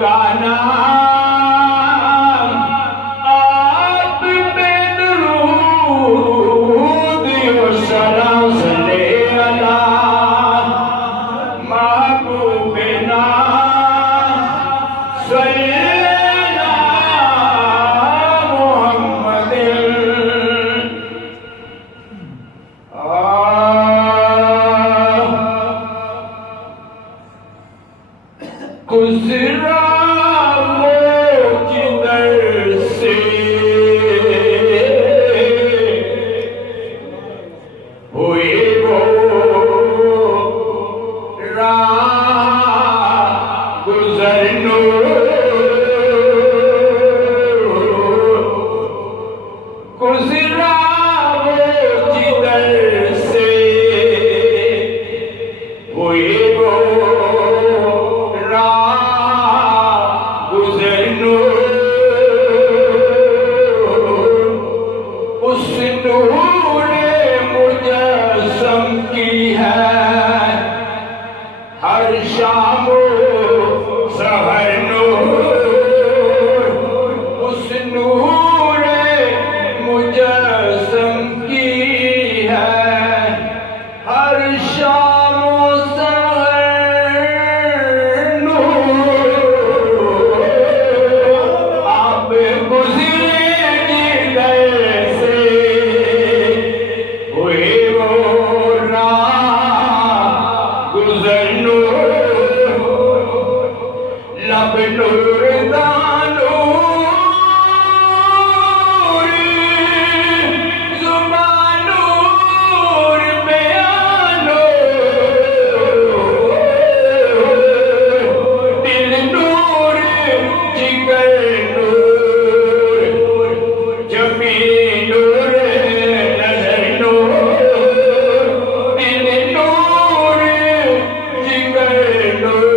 का नाम आप पे दरूद और सलाम सल्ले अला महबूब नाम सल्लल्लाहु गुज़रा वो जिधर से हुए वो राह गुज़रनो गुज़रा वो जिधर से हुए वो उस नूरे मुजस्सम की है हर शाम सहर नूर उस नूरे मुजस्सम की है हर शाम सहर नूर आप गुज़रे लब नूर दानूर ज़ुबान नूर बयानूर दिल नूर जिगर नूर ज़मीन नूर नज़र नूर दिल नूर जिगर नूर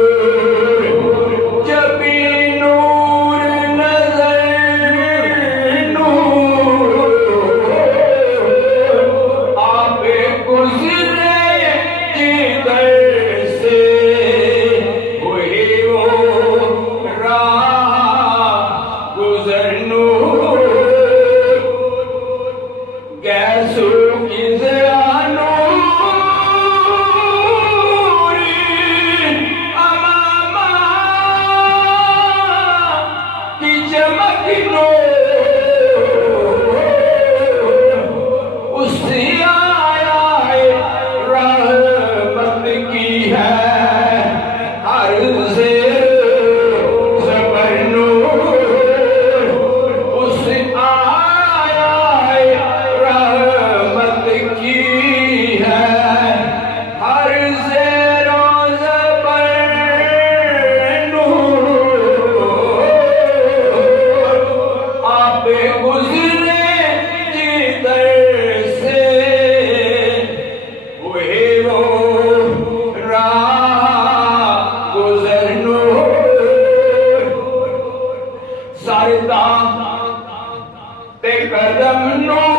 कदम नूरी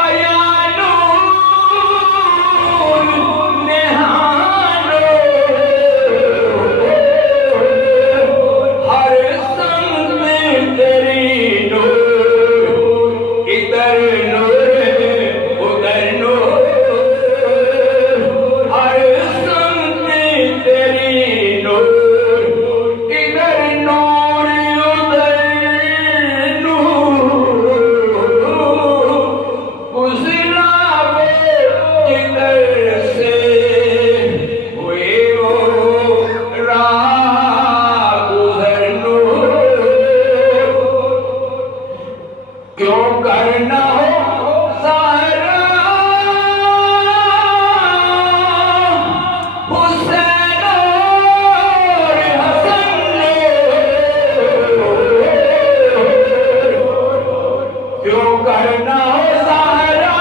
आया नूर निहानो हर संग में तेरी नूर इधर नूर उधर नूर हर संग में तेरी नूर क्यों करना हो ज़ाहिरा हुसैन और हसन क्यों करना हो ज़ाहिरा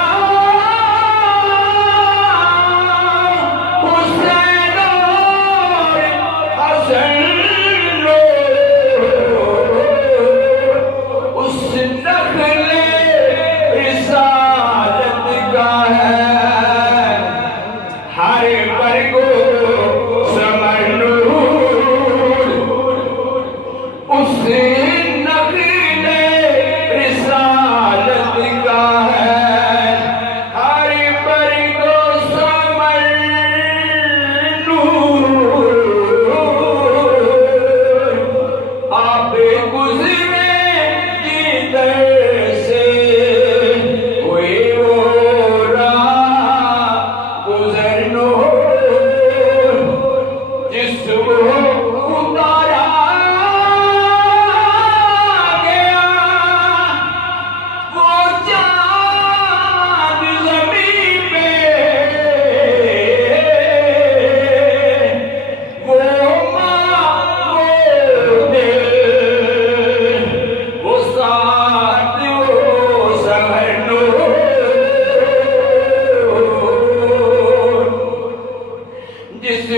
हुसैन और हसन उस नखले रिसालत का है हर वर्गो जिस